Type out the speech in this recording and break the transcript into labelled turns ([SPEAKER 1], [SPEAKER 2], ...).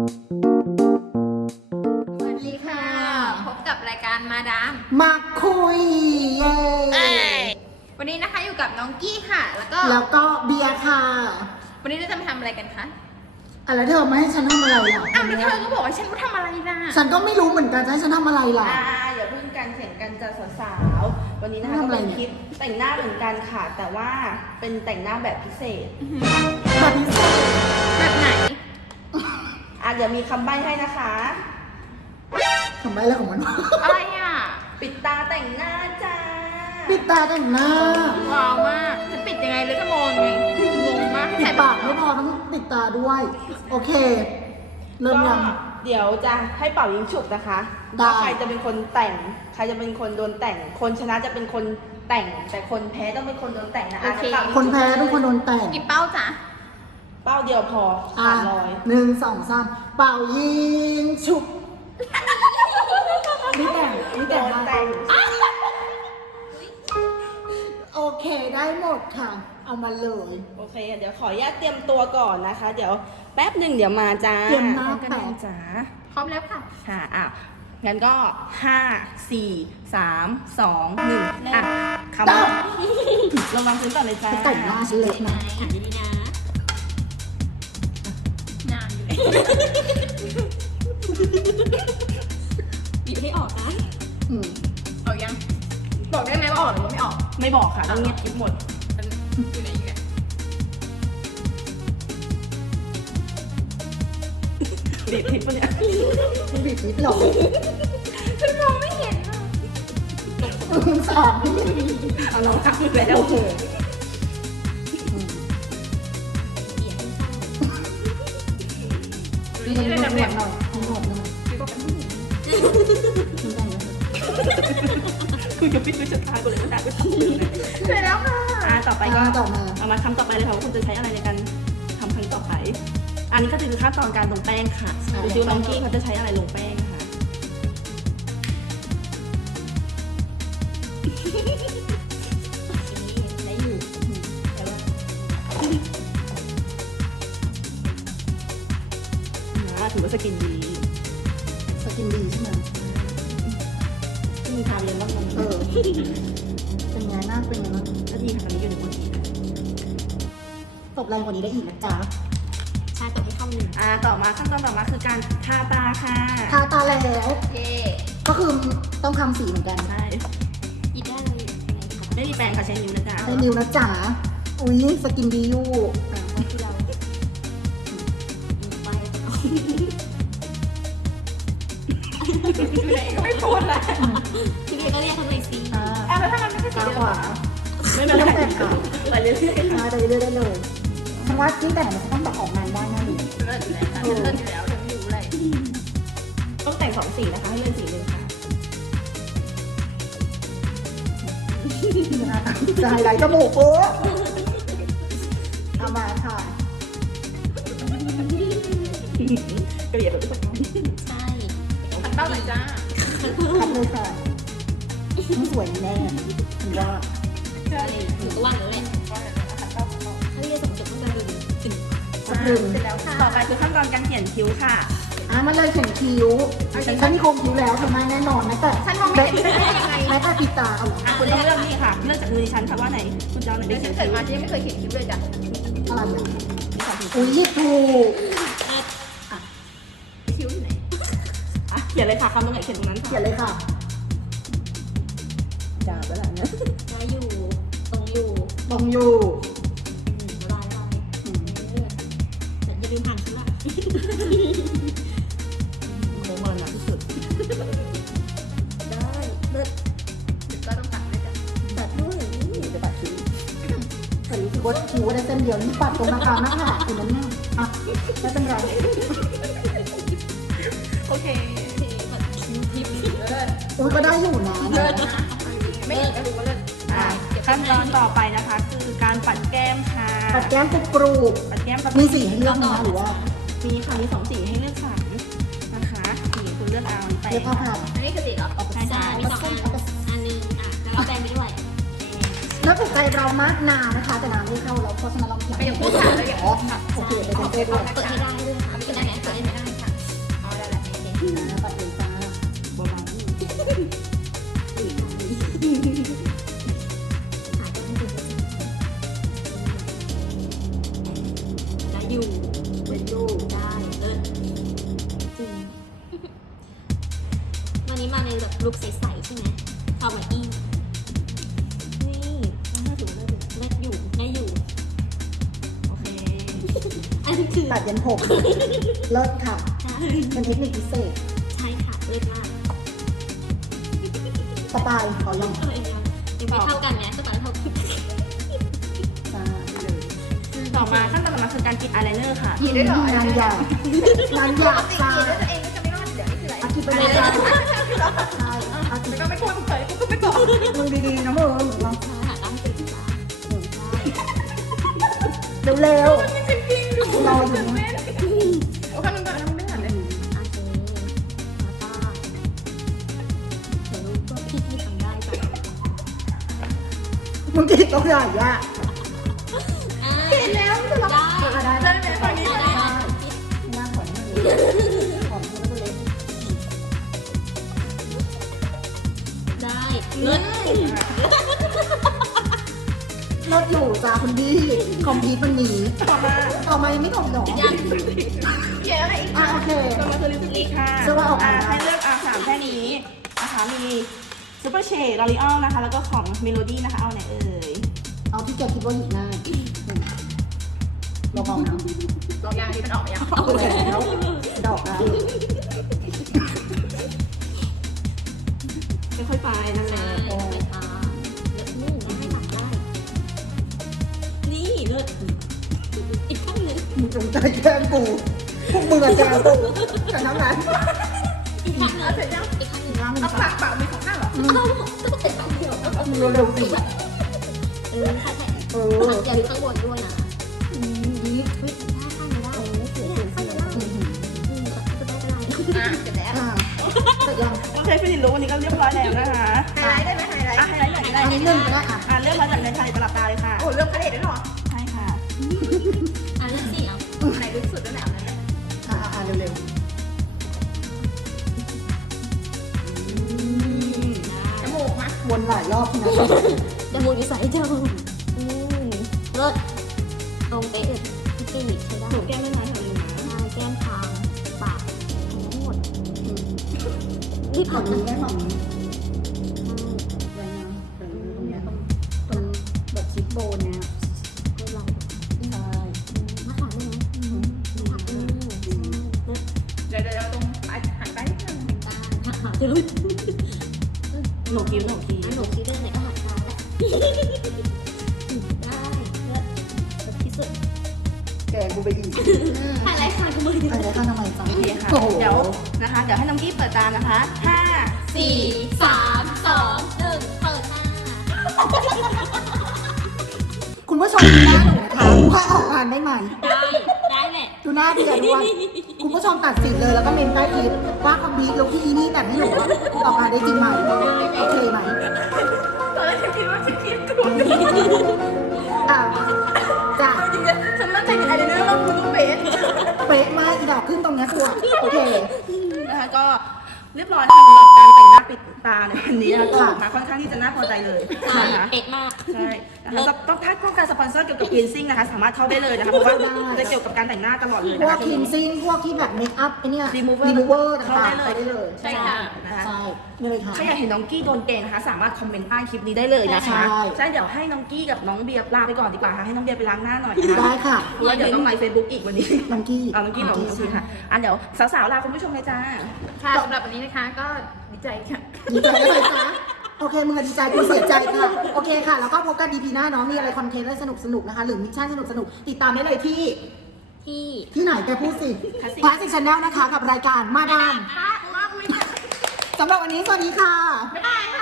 [SPEAKER 1] สวัสดีค่ะ พบกับรายการมาดาม
[SPEAKER 2] มาคุยเย้
[SPEAKER 1] วันนี้นะคะอยู่กับน้องกี้ค่ะ แล้วก็
[SPEAKER 2] แล้วก็เบียร์ค่ะ
[SPEAKER 1] วันนี้เราจะมาทำอะไรกันคะ
[SPEAKER 2] อะไรเธอไม่ให้ฉันทำอะไรล่ะ
[SPEAKER 1] อ้าวแล้วเธอก็บอกว่าฉันว่าทำอะไรนะ
[SPEAKER 2] ฉันก็ไม่รู้เหมือนกันจะให้ฉันทำอะไรล่ะ
[SPEAKER 3] อย่าเพิ่งกันเสียงกันจะสาวๆวันนี้นะคะ
[SPEAKER 2] ทำ
[SPEAKER 3] ก็
[SPEAKER 2] อะไร
[SPEAKER 3] เป็น
[SPEAKER 2] เนี่ย
[SPEAKER 3] คลิปแต่งหน้าเหมือนกันค่ะ แต่ว่าเป็นแต่งหน้าแบบพิเศษ
[SPEAKER 2] แบบพิเศษ
[SPEAKER 1] แบบไหน
[SPEAKER 3] เดี๋ยวมีคำใบ้ให้นะคะ
[SPEAKER 2] ทำไมอะไรของมัน
[SPEAKER 1] อะไรอ่ะ
[SPEAKER 3] ปิดตาแต่งหน้าจ้า
[SPEAKER 2] ปิดตาแต่งหน้า
[SPEAKER 1] ว้าวมากจะปิดยังไงหรือจะมองยังไงงงมาก
[SPEAKER 2] ปิดปากไม่พอต้องปิดตาด้วย โอเค เริ่ม
[SPEAKER 3] ก็
[SPEAKER 2] ยัง
[SPEAKER 3] เดี๋ยวจะให้เป่ายิงฉุบนะคะ
[SPEAKER 2] ได้
[SPEAKER 3] ว่าใครจะเป็นคนแต่ง ใครจะเป็นคนโดนแต่ง คนชนะจะเป็นคนแต่ง แต่คนแพ้ต้องเป็นคนโดนแต่งนะจะเป่ายิงฉุบ
[SPEAKER 2] คนแพ้ทุกคนโดนแต่ง
[SPEAKER 1] กี่เป้าจ๊ะ
[SPEAKER 3] เป้าเดียวพอ
[SPEAKER 2] อ่ะ
[SPEAKER 3] ขาดลอย
[SPEAKER 2] 1 2 3 เป่ายิงฉุบนี่แต่งนี่
[SPEAKER 3] โด
[SPEAKER 2] แต่ง
[SPEAKER 3] น
[SPEAKER 2] ได้
[SPEAKER 3] แต่ง
[SPEAKER 2] โอเคได้หมดค่ะ เอามาเลย
[SPEAKER 3] โอเค เดี๋ยวขออนุญาตเตรียมตัวก่อนนะคะ เดี๋ยวแป๊บหนึ่งเดี๋ยวมาจ้า
[SPEAKER 2] เตรียมหน้า
[SPEAKER 3] กัน
[SPEAKER 2] แปะ
[SPEAKER 3] จ้า
[SPEAKER 1] พร้อมแล้วค่ะ
[SPEAKER 3] ค่ะงั้นก็ 5 4 3 2 1คำว่าลงวางพื้นก่อนเลยจ้า
[SPEAKER 2] แต่งหน้าฉันเล็กนะ
[SPEAKER 1] อ่านดีๆนะนานอยู่บีบให้ออกนะ
[SPEAKER 2] อืม
[SPEAKER 1] ออกยัง บอกได้ไหมว่าออกหรือว่าไม่ออก
[SPEAKER 3] ไม่บอกค่ะต้องเงียบคลิปหมด
[SPEAKER 1] อยู่ไหนอยู่ไหน
[SPEAKER 3] ดีดคลิปปะเนี่ย
[SPEAKER 2] มันบีบนิดหรอ
[SPEAKER 1] ฉันมองไม่เห็นอะ
[SPEAKER 2] สาม
[SPEAKER 3] เอาน้องทักอยู่แล้ว
[SPEAKER 2] โอเค
[SPEAKER 1] นี่
[SPEAKER 2] มัน
[SPEAKER 1] เลย
[SPEAKER 2] หนว
[SPEAKER 1] ดำ
[SPEAKER 2] ด
[SPEAKER 1] ๆ
[SPEAKER 2] หน่อยมันหนวดหน่อย
[SPEAKER 1] พี่ก็เป็นผู้หญิง
[SPEAKER 2] มันได้ไหม
[SPEAKER 3] คุยกับพี่ด้วยชะตากูเลยชะตากูทำเลย
[SPEAKER 1] เสร็จแล้วค่ะ
[SPEAKER 3] ต่อไปก็
[SPEAKER 2] ต่อมา
[SPEAKER 3] เอามาคำต่อไปเลยค่ะว่าคุณจะใช้อะไรในการทำครั้งต่อไป อันนี้ก็คือขั้นตอนการลงแป้งค่ะดูซิวน้องกี้เขาจะใช้อะไรลงแป้งนะคะ
[SPEAKER 1] ได้อยู่
[SPEAKER 3] ถือว่าสกินดี
[SPEAKER 2] สกินดีใช่ไหม
[SPEAKER 3] ที่มีทาเรียนบ้างไหม
[SPEAKER 2] เป็นไงหน้าเป็นไงบ้าง
[SPEAKER 3] ก็ดีค่ะตอนนี้ก็อยู่คนดี
[SPEAKER 2] ตบแรงกว่านี้ได้อีกนะจ๊ะ
[SPEAKER 1] ใช่ตัวให้เข้าหนึ่ง
[SPEAKER 3] ต่อมาขั้นตอนต่อมาคือการทาตาค่ะ
[SPEAKER 2] ทาตาแล้ว
[SPEAKER 1] เย่
[SPEAKER 2] ก็คือต้องทำสีเหมือนกัน
[SPEAKER 3] ใช่
[SPEAKER 1] อีกได้เลย
[SPEAKER 3] ไม่มีแปรงค่ะใช้นิ้วนะจ๊ะ
[SPEAKER 2] ให้นิ้วนะจ๊ะอุ้ยสกินดีอยู่
[SPEAKER 1] ที่เราไปไม่พูดละพี่เบียก็เรียกเขาเลยสิ แล้วถ้ามันไม่ใช่สี
[SPEAKER 2] ตา
[SPEAKER 1] เดียว
[SPEAKER 2] ขวา
[SPEAKER 3] ไม่เป็นไร
[SPEAKER 2] ไม่ต้องแต่งค่ะ
[SPEAKER 3] ไปเรื่อย
[SPEAKER 2] ทาไปเรื่อยๆได้เลยฉันว่าที่แต่งมันจะต้องแบบออกงานได้แน่เลย
[SPEAKER 1] เลิศอยู่แล้วค่ะเลิศอยู่แล้วฉันไม่รู้เลย
[SPEAKER 3] ๆต้องแต่งสองสีนะคะให้เลือกสีหนึ่งค่ะ
[SPEAKER 2] จะไฮไลท์จมูกปุ๊บเอามาค่ะ
[SPEAKER 3] เกลียดแบบนี้
[SPEAKER 1] ใช่ขันเป้าหน่อยจ้า
[SPEAKER 2] คัดเลยค่ะต้องสวยแน่ฉันว่า
[SPEAKER 1] ใช่หนูก็ว่าอย่างนั้นแหละถ้าเรียนสมจบต้องการดูถึง
[SPEAKER 2] สักหนึ่ง
[SPEAKER 1] เสร็จแล้วค่ะ
[SPEAKER 3] ต่อไปคือขั้นตอนการเขียนคิ้วค่ะ
[SPEAKER 2] มาเลยเขียนคิ้วฉันมีโครงคิ้วแล้วทำไมแน่นอนนะแต่
[SPEAKER 1] ฉันมองไม่เห็นได้ยังไง
[SPEAKER 2] แม้แต่ปิดตาเอา
[SPEAKER 3] คุณต้องเลือกนี่ค่ะ เลือกจากมือดิฉันค่ะว่าไหน คุณจะเอาไหนไป
[SPEAKER 1] เดี๋ยวฉั
[SPEAKER 3] เขีย
[SPEAKER 1] น
[SPEAKER 3] น
[SPEAKER 1] เกิด
[SPEAKER 3] คิ้ว
[SPEAKER 1] มาฉันยังไม่เคยเขียนคลิปเลยจ้ะ
[SPEAKER 2] อะไรอย่าง
[SPEAKER 3] นี่ค่ะคุณ
[SPEAKER 2] อุ้ยหยิบถูก
[SPEAKER 1] คิ้วที่ไหน
[SPEAKER 3] เขียนเลยค่ะคำตรงไหนเขียนตรงนั้น
[SPEAKER 2] เขียนเลยค่ะ
[SPEAKER 3] จ้าแล้วเนี่ย
[SPEAKER 1] ได้อยู่ตรงอยู่
[SPEAKER 2] ตรงอยู่
[SPEAKER 1] ลายแต่อย่าลืมผ่านฉันละ
[SPEAKER 3] โค้งมันหนักที่สุด
[SPEAKER 2] ได้เลิศ
[SPEAKER 1] เดี๋ยวก็ต้องตัดด้วยจ้ะ
[SPEAKER 2] ตัดด้วยนี่จะตัดคิ้วแต่รู้สึกว่าคิ้วได้เส้นเดียวนี่ปัดตรงนะคะหน้าผากคุณนั่นเนี่ยอ่ะไม่เป็นไร
[SPEAKER 3] โอเค
[SPEAKER 1] แบบคิ้วทิพย์เลิศ
[SPEAKER 2] อุ้ยก็ได้อยู่นะ
[SPEAKER 1] เลิศนะไม่เห็นก็รู้ว่าเลิศ
[SPEAKER 3] ขั้นตอนต่อไปนะคะ คือการปัดแก้มค่ะ
[SPEAKER 2] ปัดแก้มปรูก
[SPEAKER 3] ปัดแก้ม
[SPEAKER 2] ๆมีสีให้เลือกนะหรือว่า
[SPEAKER 3] มีค่ะมีสองสีให้เลือกสรรนะคะนี่คุณเลือกเอาไป
[SPEAKER 2] เลือกผ้าผ่า
[SPEAKER 1] อันนี้คือสีเหรอใช่มีสองอันนึงแล้วเราแบ่งไปด้วย
[SPEAKER 2] แล้วถูกใจเรามากนานนะคะ แต่นานไม่เข้าแล้วเพราะฉะนั้นเราอยาก
[SPEAKER 1] ไม่อยากพูดค่ะเราอยาก
[SPEAKER 2] อ๋อโอเคไปเป็นเต้ด้วย
[SPEAKER 1] เปิดให้ได้ด้วยค่ะไม่ได้ไหมเปิดให้ไม่ได้ค่ะ
[SPEAKER 2] เป็นอยู่
[SPEAKER 1] ได้เลิศจริง วันนี้มาในแบบลุคใสๆใช่ไหมคาวาอี้นี่น่าถือว่าเลิศอยู่ได้อยู่
[SPEAKER 3] โอเค
[SPEAKER 1] อันนี้คือ
[SPEAKER 2] ตัดยันผมเลิศค่ะ
[SPEAKER 1] ใช่
[SPEAKER 2] เป็นเทคนิคพิเศษ
[SPEAKER 1] ใช่ค่ะเลิศมาก
[SPEAKER 2] สไตล์ขอยัง
[SPEAKER 1] ยังไม่เท่ากันนะสไตล์เท่ากัน
[SPEAKER 2] จ้า
[SPEAKER 3] ต่อมาขั้นตอนต่อมาคือการติดอายไลเนอร์ค่ะ
[SPEAKER 2] กินได้หรองานหยาบงานหยาบจ้า
[SPEAKER 4] ตัวเองก็จะไม่รอดเดี๋ยวนี่คืออะไร
[SPEAKER 2] อากินไปเลยจ้าใช่อากิน
[SPEAKER 4] ก็ไม่พูดเฉยกูก็ไม่บอก
[SPEAKER 2] มึงดีๆนะมึงลอง
[SPEAKER 1] ใช่ค่ะตั้งใจศึกษา
[SPEAKER 2] เร็วๆรออยู่นะ
[SPEAKER 4] โอ้คนนึงก่อนทำไม่ทันเลย
[SPEAKER 1] โอเคมาต้าเดี๋ยวรู้ก็พี่ทำได้จ้ะ
[SPEAKER 2] มึงกินต้องใหญ่อะ
[SPEAKER 1] เห็นแล้วได้
[SPEAKER 2] ได้
[SPEAKER 4] ได้ไหมฝั่งนี้
[SPEAKER 1] ได้
[SPEAKER 2] หน้าขอนเลยขอนมันก็เล็ก
[SPEAKER 1] ได้เลิศ
[SPEAKER 2] รถอยู่จ้าคุณดีคอมพิวต์มันหนี
[SPEAKER 3] ต่อมา
[SPEAKER 2] ต่อมายังไม่จบหรอ
[SPEAKER 1] ยัง
[SPEAKER 4] เยอะอะไรอีก
[SPEAKER 2] อ่ะโอเค
[SPEAKER 3] ต่อมาคือลิปสติกค่ะ
[SPEAKER 2] เชื่อว่าออกมา
[SPEAKER 3] ให้เลือกสามแค่นี้นะคะมีซูเปอร์เชดลอรีออลนะคะแล้วก็ของเมโลดี้นะคะเอาไหนเอ่ย
[SPEAKER 2] เอาที่แกคิดว่าหยิบหน้าเราเบานะ
[SPEAKER 4] ลองยางที่มันออกมายัง
[SPEAKER 2] เอาแล้วดอกนะ
[SPEAKER 3] ค่อยๆไปนั่นแหละ
[SPEAKER 1] ไปตาเลิศนี่นะให้หลังได้ นี่เลิศอีกข้างหนึ่ง
[SPEAKER 2] มึงจงใจแกล้งกูพวกมึงอะแกล้งกูแต่ทั้งนั้น
[SPEAKER 1] อีกข้างหนึ่งอีกข้างหนึ่ง
[SPEAKER 2] ล้างมือ
[SPEAKER 4] เอา
[SPEAKER 2] ปา
[SPEAKER 4] ปาก กมีของข้างเหรอ
[SPEAKER 1] เอาต้องเป็นข้างเดียว
[SPEAKER 2] มึงเร็วๆสิ
[SPEAKER 1] ใช่ใช่
[SPEAKER 2] เออ
[SPEAKER 1] อย่าดูข้างบนด้วยนะ
[SPEAKER 2] ดี
[SPEAKER 1] เฮ้ยได้ข้างนี้ได้ไม่เสียข้างนี้ได้จะได้ก็ได้
[SPEAKER 4] อ่ะเสร็จแล้ว
[SPEAKER 2] อ่าแต่ยัง
[SPEAKER 3] โอเคฟินิชลุควันนี้ก็เรียบร้อยแล้วนะคะ
[SPEAKER 4] ไฮไลท์ได้ไหมไฮไลท์
[SPEAKER 3] ไฮไลท์หน่อยก็ได้
[SPEAKER 2] อันนี้เรื่องก็ได้อ่ะ
[SPEAKER 3] เริ่มมาจากในไทยตลับตาเลยค่ะ
[SPEAKER 4] โอ้เรื่องพาเลทด้วยเหรอ
[SPEAKER 3] ใช่ค่ะ
[SPEAKER 1] อ่ะเลือกสิเอา
[SPEAKER 4] ไหนลึกสุดแล้วไหนเอาไหน
[SPEAKER 2] อ่าเร็ว
[SPEAKER 4] จมูกมา
[SPEAKER 2] ๆวนหลายรอบนะ
[SPEAKER 1] จมูกอยู่ใส่เจ้าเลิศตรงเป๊ะเลยพี่ตีใช้ได้
[SPEAKER 3] หนูแก้มไม่มาแถวนึงนะ
[SPEAKER 1] หน้าแก้มคางปากทั้งหมดรีบ
[SPEAKER 2] ฝั่
[SPEAKER 1] ผ่าง น
[SPEAKER 2] นี้
[SPEAKER 1] นะ
[SPEAKER 2] ได้ฝั่งนี้อะไรนะตรงนี้ตรงแบบชิปโบนเนี่ย
[SPEAKER 1] ก็ลอง
[SPEAKER 2] ใช่
[SPEAKER 1] มาขาได้ไหมมาขาเลิศ
[SPEAKER 4] เดี๋ยวตรงหันไปนิดนึง
[SPEAKER 1] หาจะรู้
[SPEAKER 3] หนูคิ้วหนูคิ้ว
[SPEAKER 1] หนูคิดได้ไหนก็หาได้แหละได้เลิศที่สุด
[SPEAKER 2] แกกูไปอีก
[SPEAKER 1] อะไรค่ะคุณมือ
[SPEAKER 2] อะไรคะทำไมจ๊ะ
[SPEAKER 3] โอเคค่ะ
[SPEAKER 2] โอ้โห
[SPEAKER 3] เดี๋ยวนะคะเดี๋ยวให้น้องกี้เปิดตามนะคะ5
[SPEAKER 1] สี่สามสองหนึ่งเปิดหน้า
[SPEAKER 2] คุณผู้ชมดูหน้าหนูนะคะว่าออกงานได้ไหม
[SPEAKER 1] ได้แหละ
[SPEAKER 2] ดูหน้าพี่อะด้วยคุณผู้ชมตัดสินเลยแล้วก็เมนใต้คลิปว่าคอมพิวต์แล้วพี่อีนี่แต่ไม่หนูอะออกงานได้จริงไหมโอเคไหม
[SPEAKER 4] ตอนแรกฉันคิดว่าฉันคิดถูก
[SPEAKER 2] อ่ะจ้ะ
[SPEAKER 4] จริงๆฉันมั่นใจในไอเดนเนอร์ว่าคุณต้องเป๊ะ
[SPEAKER 2] เป๊ะมากอีดอกขึ้นตรงเนี้ยตัวโอเค
[SPEAKER 3] นะคะก็เรียบร้อยค่ะสำหรับการแต่งหน้าปิดตาในวันนี้นะคะก็ออกมาค่อนข้างที่จะน่าพอใจเลย
[SPEAKER 1] ใช่
[SPEAKER 3] นะคะ
[SPEAKER 1] เป๊ะมาก
[SPEAKER 3] ใช่นะคะต้องถ้าต้องการสปอนเซอร์เกี่ยวกับคลีนซิ่งนะคะสามารถเข้าได้เลยนะคะเพราะว่าจะเกี่ยวกับการแต่งหน้าตลอดเลย
[SPEAKER 2] พ
[SPEAKER 3] นะ
[SPEAKER 2] วก
[SPEAKER 3] คะ
[SPEAKER 2] คลีนซิ่งพวกที่แบบเมคอัพไอเนี่ย
[SPEAKER 3] Remover
[SPEAKER 2] ต่างๆ
[SPEAKER 3] เข้าได้เลย
[SPEAKER 2] ใช่
[SPEAKER 3] ใช่ค่ะนะคะ
[SPEAKER 2] ใช่นี่เลยค่ะ
[SPEAKER 3] ถ้าอยากเห็นน้องกี้โดนเกณฑ์นะคะ สามารถคอมเมนต์ใต้คลิปนี้ได้เลยนะคะ
[SPEAKER 2] ใช่
[SPEAKER 3] ใช่เดี๋ยวให้น้องกี้กับน้องเบียร์ลาไปก่อนดีกว่าค่ะให้น้องเบียร์ไปล้างหน้าหน่อยนะคะ
[SPEAKER 2] ได้ค่ะ
[SPEAKER 3] เพราะว่าเดี๋ยวต้องไลฟ์เฟซบุ๊กอีกวันนี้
[SPEAKER 2] น้องกี้
[SPEAKER 3] เอาน้องกี้บอกโอเคค่ะอันเดี๋ยวสาวๆลาคุณผู้ชมเลยจ้า
[SPEAKER 4] ค่ะสำหรับวันนี้นะคะก็ดีใจค่ะ
[SPEAKER 2] ดีใจได้ไหมจ๊ะโอเคมึงอะดีใจกูเสียใจค่ะโอเคค่ะ แล้วก็พบกัน DP หน้าเนาะมีอะไรคอนเทนต์อะไรสนุกๆนะคะหรือมิชชั่นสนุกๆติดตามได้เลยที่
[SPEAKER 1] ที่
[SPEAKER 2] ที่ไหนแกพูดสิ
[SPEAKER 3] Classic
[SPEAKER 2] พาสิชแนลนะคะกับรายการมาดามสำหรับวันนี้สวัสดีค่ะ
[SPEAKER 4] บ๊ายบาย